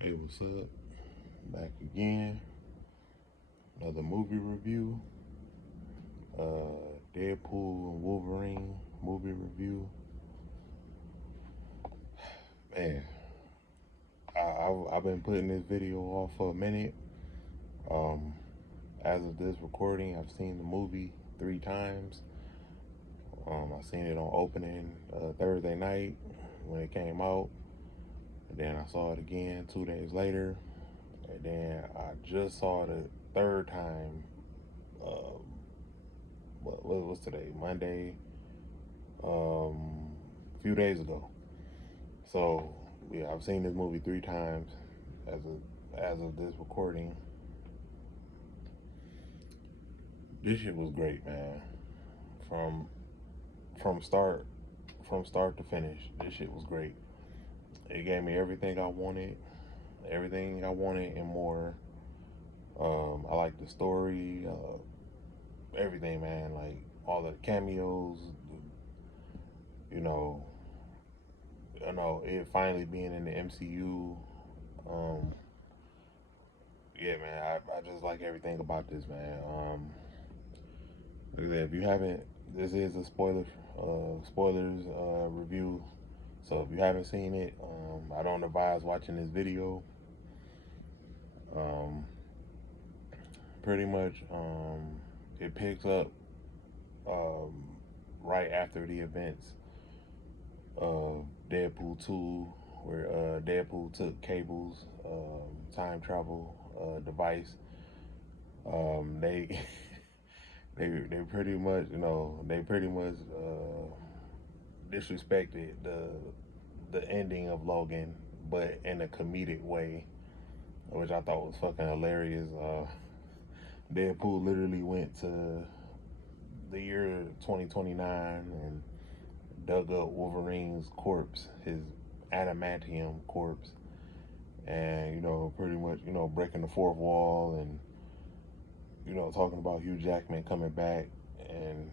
Hey, what's up? Back again. Another movie review. Deadpool and Wolverine movie review. Man, I've been putting this video off for a minute. Um, as of this recording, I've seen the movie 3 times. I seen it on opening Thursday night when it came out. And then I saw it again 2 days later. And then I just saw it a third time. Um, what's today? Monday. A few days ago. So yeah, I've seen this movie 3 times as of this recording. This shit was great, man. From from start from start to finish, this shit was great. It gave me everything I wanted and more. I like the story, everything, man. Like all the cameos, you know, it finally being in the MCU. Um, yeah, man, I just like everything about this, man. If you haven't, this is a spoilers review. So if you haven't seen it, I don't advise watching this video. Um, Pretty much, it picks up um, right after the events of Deadpool 2, where Deadpool took Cable's time travel device. They they pretty much, disrespected the ending of Logan, but in a comedic way, which I thought was fucking hilarious. Deadpool literally went to the year 2029 and dug up Wolverine's corpse, his adamantium corpse, and pretty much breaking the fourth wall and talking about Hugh Jackman coming back, and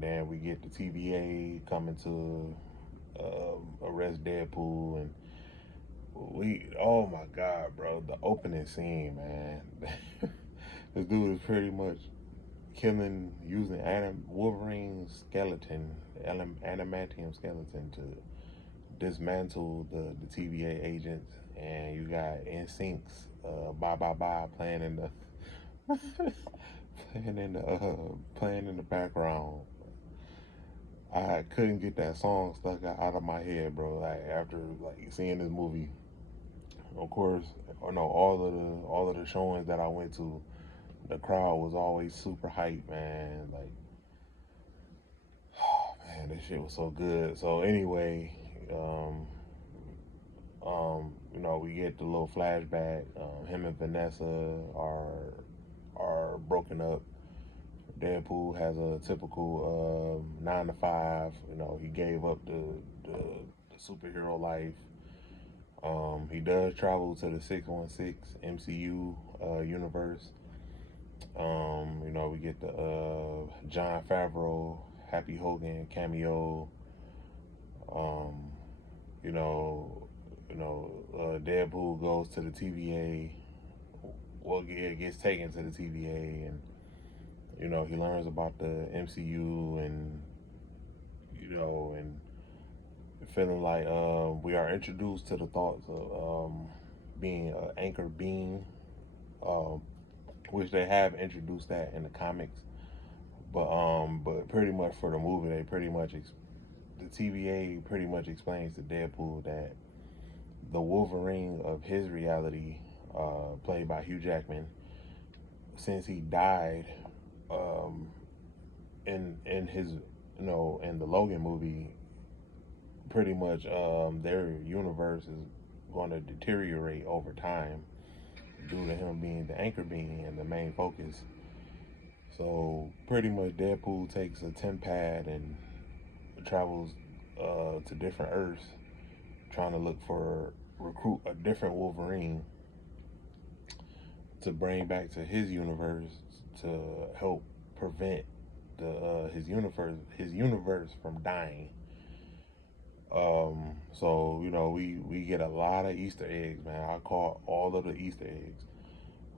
then we get the TVA coming to arrest Deadpool, and oh my god, bro, the opening scene, man. This dude is pretty much killing using Wolverine's skeleton, adamantium skeleton, to dismantle the TVA agents, and you got NSYNC's "Bye Bye Bye" playing in the playing in the background. I couldn't get that song stuck out of my head, bro. Like after seeing this movie, of course, all of the showings that I went to, the crowd was always super hype, man. Like, oh man, this shit was so good. So anyway, we get the little flashback. Him and Vanessa are broken up. Deadpool has a typical 9 to 5. He gave up the superhero life. He does travel to the 616 MCU universe. We get the John Favreau, Happy Hogan cameo. Um, Deadpool goes to the TVA. Well, gets taken to the TVA, and he learns about the MCU, and and feeling like we are introduced to the thoughts of being an anchor being, um, which they have introduced that in the comics, but pretty much for the movie, they pretty much the TVA pretty much explains to Deadpool that the Wolverine of his reality, played by Hugh Jackman, since he died in his in the Logan movie, pretty much their universe is going to deteriorate over time due to him being the anchor being and the main focus. So pretty much Deadpool takes a tin pad and travels to different Earths, trying to recruit a different Wolverine to bring back to his universe to help prevent his universe from dying. So we get a lot of Easter eggs, man. I caught all of the Easter eggs.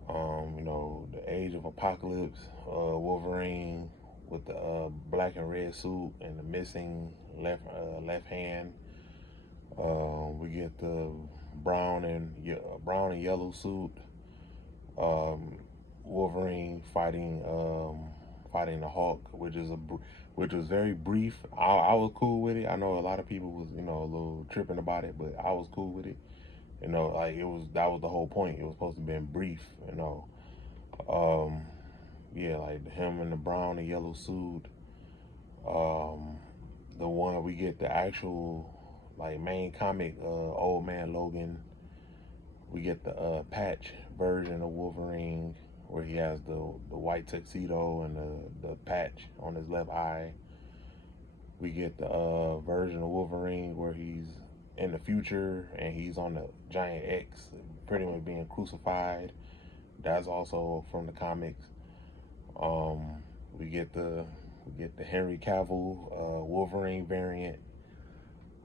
The Age of Apocalypse, Wolverine with the black and red suit and the missing left hand. We get the brown and yellow suit. Um, Wolverine fighting the Hulk, which was very brief. I was cool with it. I know a lot of people was a little tripping about it, but I was cool with it. Like that was the whole point. It was supposed to be brief. Um, yeah, like him in the brown and yellow suit. Um, the one we get the actual like main comic, Old Man Logan. We get the patch version of Wolverine where he has the white tuxedo and the patch on his left eye. We get the version of Wolverine where he's in the future and he's on the giant X, pretty much being crucified. That's also from the comics. Um, we get the Henry Cavill Wolverine variant.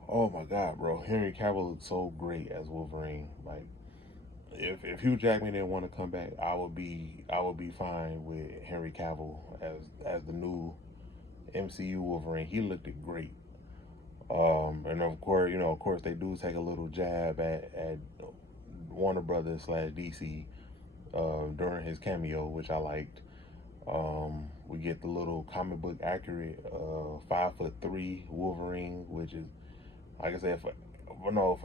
Oh my God, bro! Henry Cavill looks so great as Wolverine. Like, if Hugh Jackman didn't want to come back, I would be fine with Henry Cavill as the new MCU Wolverine. He looked it great. And of course, they do take a little jab at Warner Brothers slash DC during his cameo, which I liked. We get the little comic book accurate 5'3" Wolverine, which is, like I said, for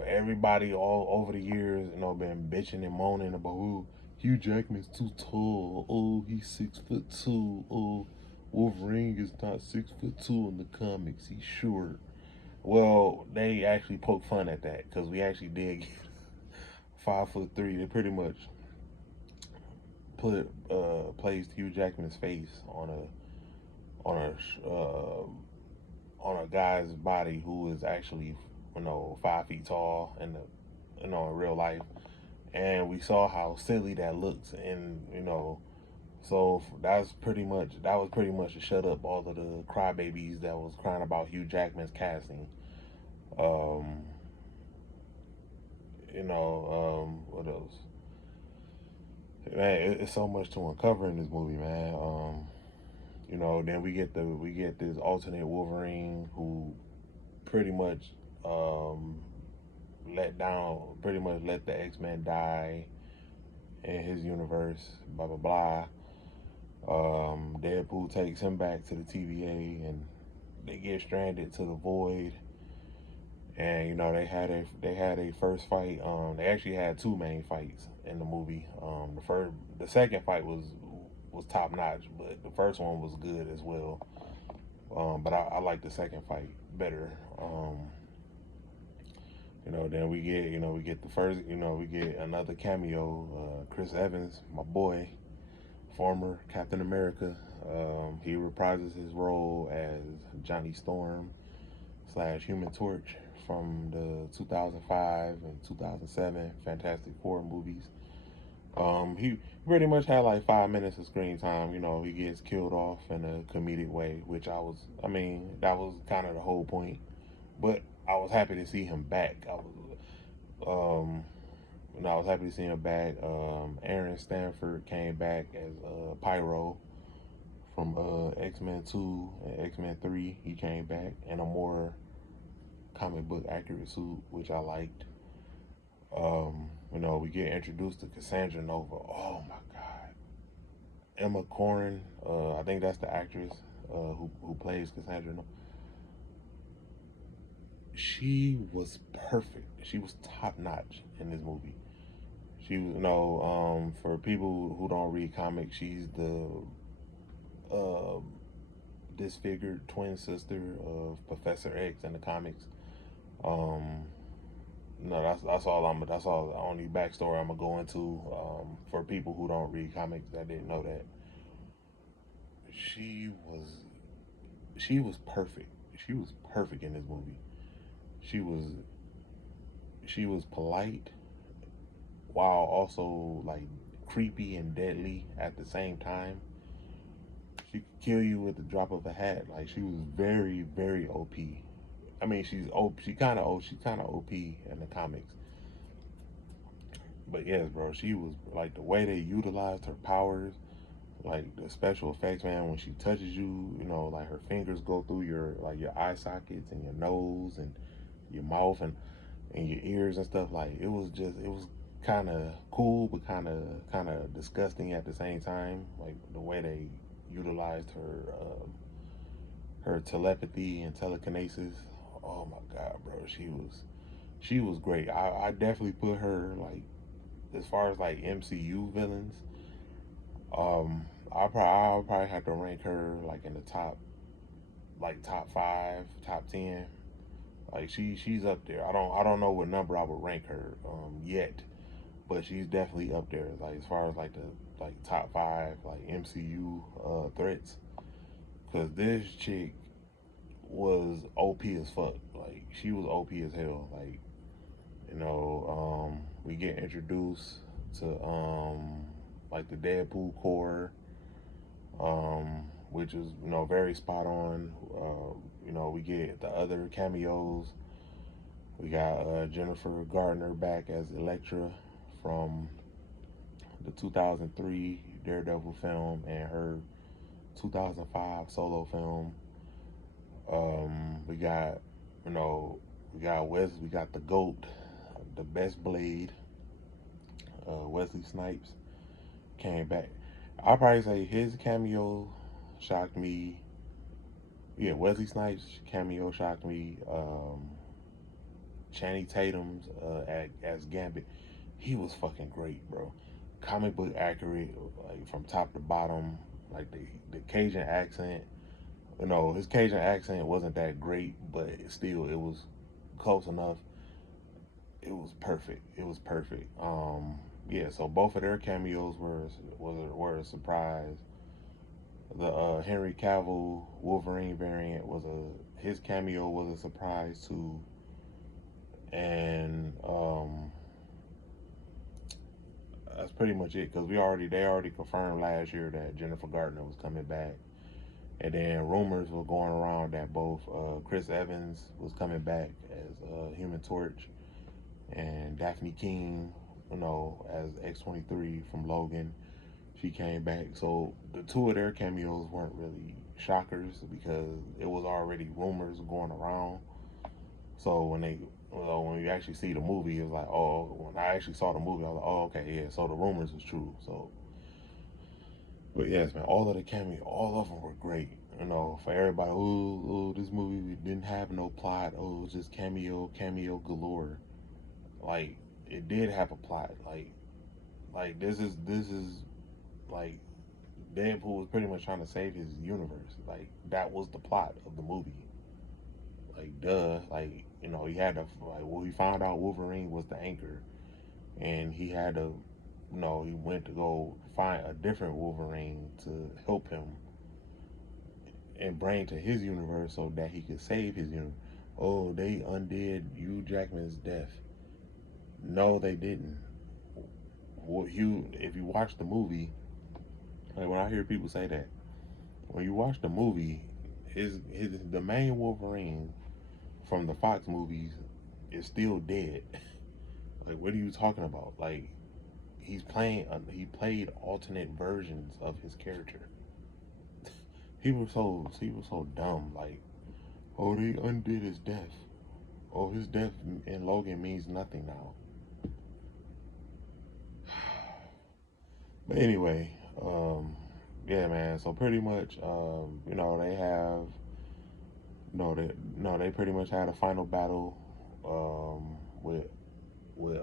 everybody all over the years, been bitching and moaning about, oh, Hugh Jackman's too tall. Oh, he's 6'2". Oh, Wolverine is not 6'2" in the comics. He's short. Well, they actually poke fun at that because we actually did get 5'3". They pretty much placed Hugh Jackman's face on a on a guy's body who is actually 5 feet tall in real life, and we saw how silly that looks, and so that was pretty much to shut up all of the crybabies that was crying about Hugh Jackman's casting. Um, what else? Man, it's so much to uncover in this movie, man. Then we get this alternate Wolverine who pretty much pretty much let the X-Men die in his universe, blah blah blah. Deadpool takes him back to the TVA, and they get stranded to the void. And they had a first fight. They actually had two main fights in the movie. The second fight was top notch, but the first one was good as well. But I like the second fight better. Then we get the first, we get another cameo. Chris Evans, my boy, former Captain America. He reprises his role as Johnny Storm slash Human Torch from the 2005 and 2007 Fantastic Four movies. He pretty much had like 5 minutes of screen time. He gets killed off in a comedic way, which that was kind of the whole point. But I was happy to see him back. I was happy to see him back. Aaron Stanford came back as Pyro from X-Men 2 and X-Men 3. He came back in a more comic book accurate suit, which I liked. We get introduced to Cassandra Nova. Oh my God, Emma Corrin. I think that's the actress who plays Cassandra Nova. She was perfect. She was top notch in this movie. She was, for people who don't read comics, she's the disfigured twin sister of Professor X in the comics. No, that's all the only backstory I'm gonna go into. For people who don't read comics that didn't know that. She was she was perfect. She was perfect in this movie. She was she was polite while also like creepy and deadly at the same time. She could kill you with the drop of a hat. Like, she was very, very OP. I I mean, she's kind of OP in the comics. But yes, bro, she was like the way they utilized her powers, like the special effects, man. When she touches you, you know, like her fingers go through your eye sockets and your nose and your mouth and your ears and stuff. Like it was kind of cool, but kind of disgusting at the same time. Like the way they utilized her telepathy and telekinesis. Oh my god, bro, she was great. I definitely put her like as far as like MCU villains. I'll probably have to rank her like in the top like top 5, top 10. Like she's up there. I don't know what number I would rank her yet, but she's definitely up there. Like as far as like the like top 5 like MCU threats. Cause this chick was OP as fuck. Like she was OP as hell. Like you know, we get introduced to like the Deadpool core, which is you know very spot on. You know, we get the other cameos. We got Jennifer Gardner back as Elektra from the 2003 Daredevil film and her 2005 solo film. We got, you know, we got we got the GOAT, the best Blade, Wesley Snipes came back. I'll probably say his cameo shocked me. Yeah, Wesley Snipes cameo shocked me. Channing Tatum's as Gambit, he was fucking great, bro. Comic book accurate, like from top to bottom. Like the Cajun accent, you know, his Cajun accent wasn't that great, but still it was close enough. It was perfect. It was perfect. Yeah. So both of their cameos were a surprise. The Henry Cavill Wolverine variant was a his cameo was a surprise too, and that's pretty much it. Cause they already confirmed last year that Jennifer Gardner was coming back, and then rumors were going around that both Chris Evans was coming back as Human Torch, and Daphne King, you know, as X-23 from Logan. She came back. So the two of their cameos weren't really shockers because it was already rumors going around. So when you actually see the movie, it was like, oh, when I actually saw the movie, I was like, oh, okay, yeah. So the rumors was true. So, but yes, man, all of them were great. You know, for everybody, this movie didn't have no plot. Oh, it was just cameo galore. Like it did have a plot. Like this is like Deadpool was pretty much trying to save his universe. Like that was the plot of the movie. Like duh. Like you know he had to like well he found out Wolverine was the anchor, and he had to you know he went to go find a different Wolverine to help him and bring to his universe so that he could save his universe. Oh, they undid Hugh Jackman's death. No, they didn't. If you watch the movie, like when I hear people say that, when you watch the movie, his the main Wolverine from the Fox movies is still dead. Like, what are you talking about? Like, he played alternate versions of his character. He was so dumb. Like, oh, they undid his death. Oh, his death in Logan means nothing now. But anyway, yeah, man. So pretty much, you know, they have, no, they pretty much had a final battle, with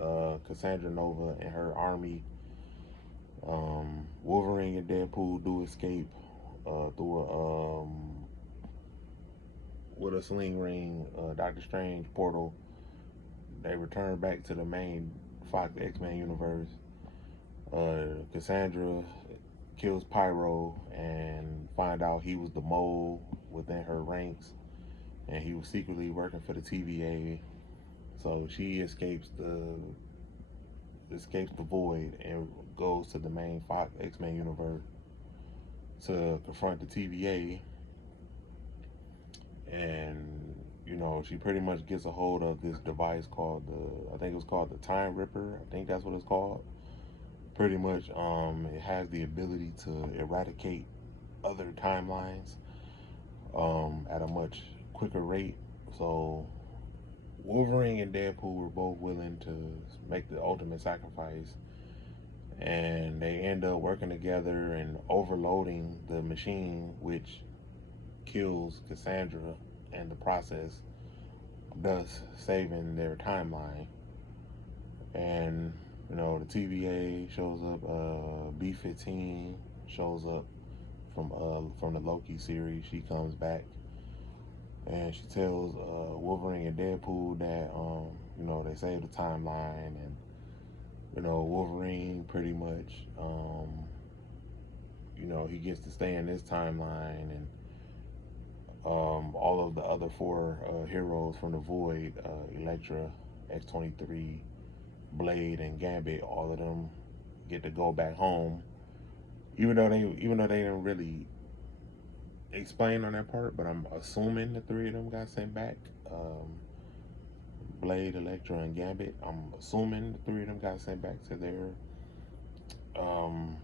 Cassandra Nova and her army. Wolverine and Deadpool do escape, through with a sling ring, Doctor Strange portal. They return back to the main Fox X-Men universe. Cassandra kills Pyro and find out he was the mole within her ranks, and he was secretly working for the TVA. So she escapes the void and goes to the main Fox X-Men universe to confront the TVA, and she pretty much gets a hold of this device called I think it was called the Time Ripper. I think that's what it's called. Pretty much, it has the ability to eradicate other timelines at a much quicker rate. So Wolverine and Deadpool were both willing to make the ultimate sacrifice, and they end up working together and overloading the machine, which kills Cassandra in the process, thus saving their timeline. And the TVA shows up. B-15 shows up from the Loki series. She comes back and she tells Wolverine and Deadpool that they saved the timeline, and Wolverine pretty much he gets to stay in this timeline, and all of the other four heroes from the Void, Elektra, X-23, Blade, and Gambit, all of them get to go back home, even though they didn't really explain on that part, but I'm assuming the three of them got sent back. Blade, Elektra, and Gambit. I'm assuming the three of them got sent back to their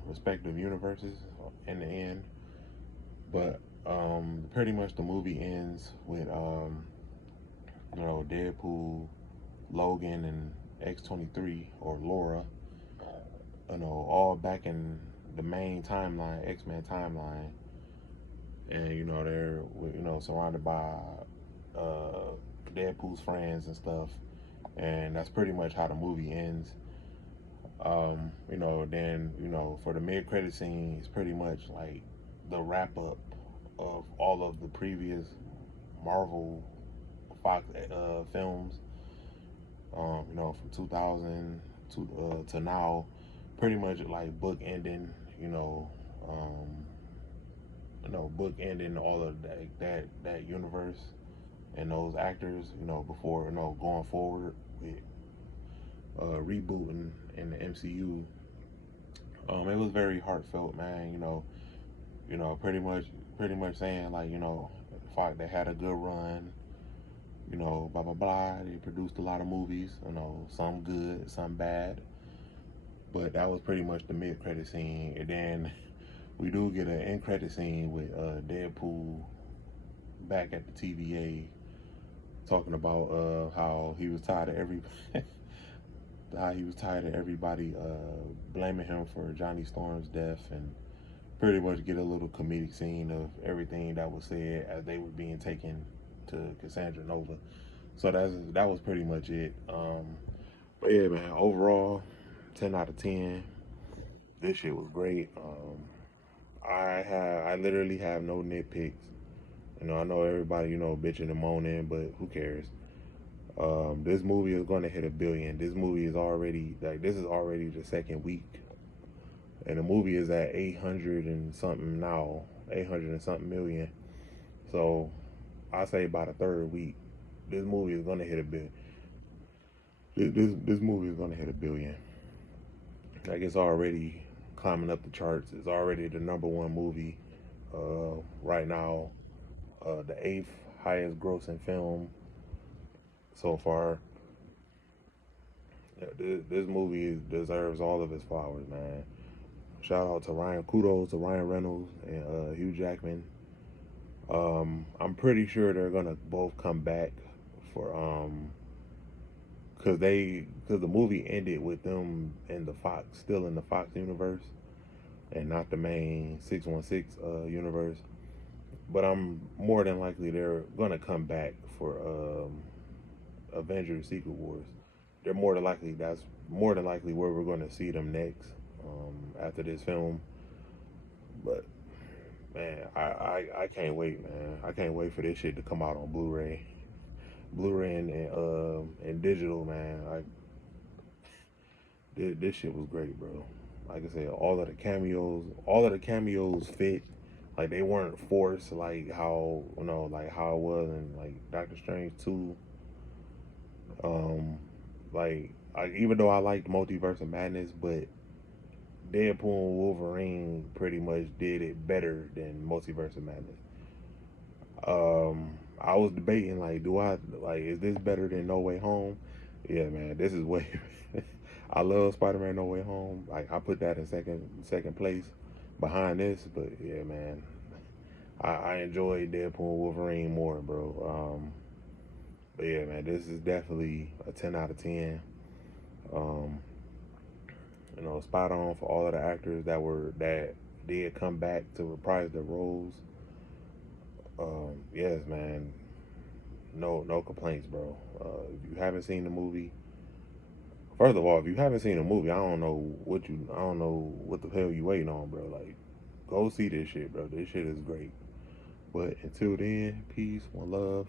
respective universes in the end. But pretty much the movie ends with Deadpool, Logan, and X-23 or Laura, all back in the main timeline, X-Men timeline, and they're surrounded by Deadpool's friends and stuff, and that's pretty much how the movie ends. Then for the mid-credit scene, it's pretty much like the wrap up of all of the previous Marvel Fox films, from 2000 to now, pretty much like book ending, book ending all of that universe and those actors, before going forward with rebooting in the MCU. It was very heartfelt, man. Pretty much saying like, Fox, they had a good run, blah blah blah. They produced a lot of movies, some good, some bad, but that was pretty much the mid-credit scene. And then we do get an end-credit scene with Deadpool back at the TVA talking about how he was tired of everybody blaming him for Johnny Storm's death, and pretty much get a little comedic scene of everything that was said as they were being taken to Cassandra Nova. So that was pretty much it. But yeah, man, overall, 10 out of 10. This shit was great. I literally have no nitpicks. I know everybody, bitching and moaning, but who cares? This movie is going to hit 1 billion. This movie is already this is already the second week, and the movie is at 800 and something now, 800 and something million. So I say by the third week, this movie is going to hit 1 billion. This movie is going to hit 1 billion. Like, it's already climbing up the charts. It's already the #1 movie right now. The 8th highest grossing film so far. This movie deserves all of its flowers, man. Shout out to Ryan. Kudos to Ryan Reynolds and Hugh Jackman. I'm pretty sure they're gonna both come back for because the movie ended with them in the still in the Fox universe, and not the main 616 universe. But I'm more than likely they're gonna come back for Avengers Secret Wars. They're that's more than likely where we're gonna see them next after this film. But man, I can't wait, man. I can't wait for this shit to come out on Blu-ray and digital, man. This shit was great, bro. Like I said, all of the cameos fit. Like, they weren't forced, like how how it was in like Doctor Strange 2. Even though I liked Multiverse of Madness, but Deadpool and Wolverine pretty much did it better than Multiverse of Madness. I was debating like, do I like is this better than No Way Home? Yeah, man, this is way. I love Spider-Man No Way Home. Like I put that in second place behind this, but yeah, man, I enjoy Deadpool and Wolverine more, bro. But yeah, man, this is definitely a 10 out of 10. Um, spot on for all of the actors that did come back to reprise their roles. Yes, man, no complaints, bro. If you haven't seen the movie, first of all, if you haven't seen the movie, I don't know what the hell you waiting on, bro. Like, go see this shit, bro. This shit is great. But until then, peace, one love.